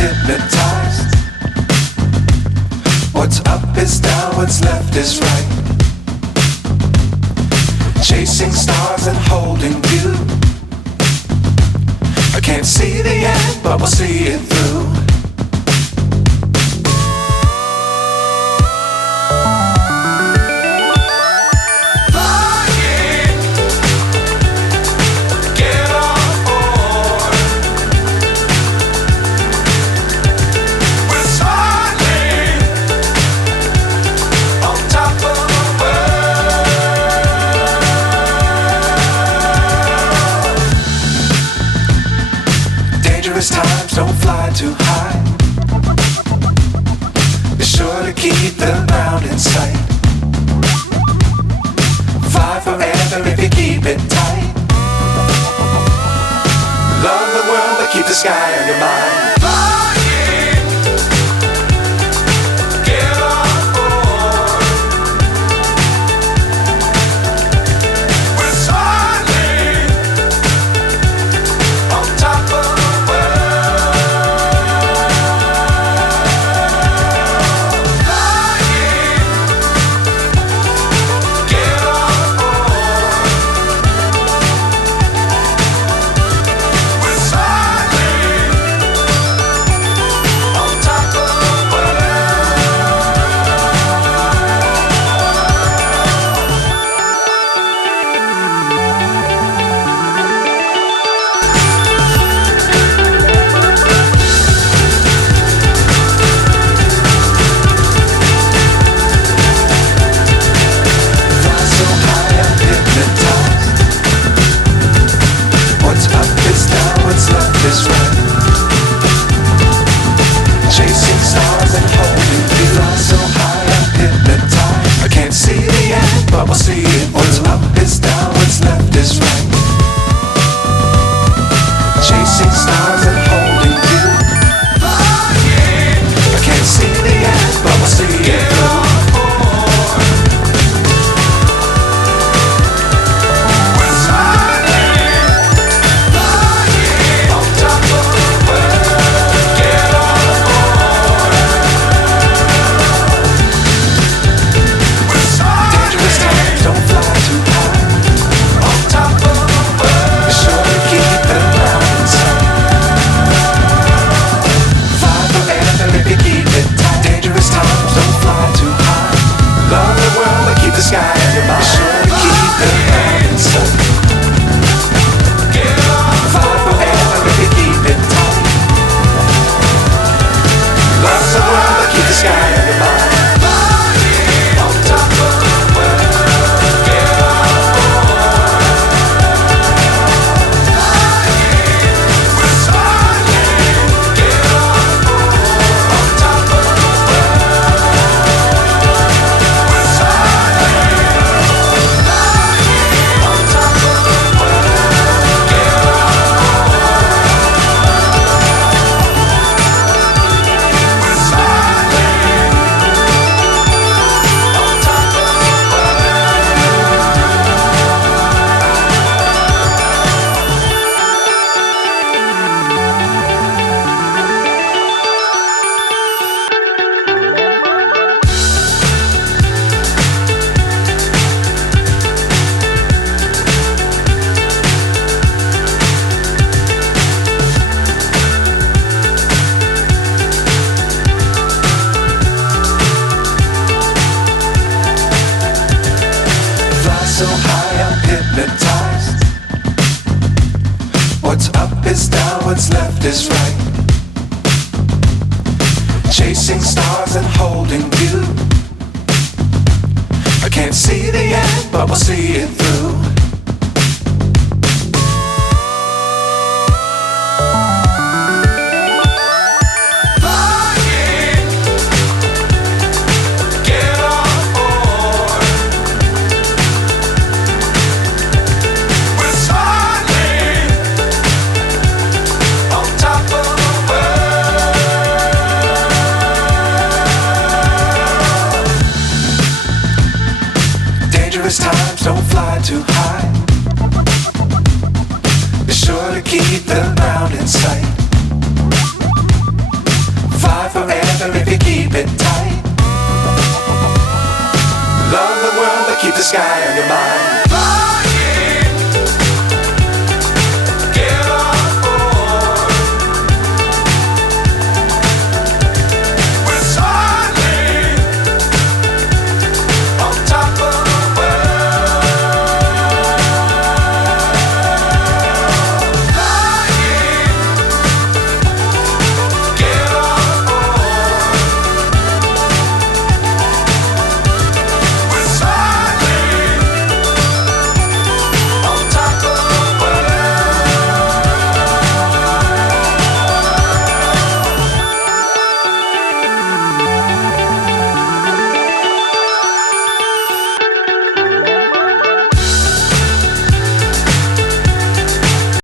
hypnotized. What's up is down, what's left is right. Chasing stars and holding you. I can't see the end, but we'll see it through. Times don't fly too high. Be sure to keep the ground in sight. Fly forever if you keep it tight. Love the world but keep the sky on your mind. What's left is right. Chasing stars and holding you. I can't see the end, but we'll see it through. Times don't fly too high. Be sure to keep the ground in sight. together if you keep it tight. Love the world, but keep the sky on your mind.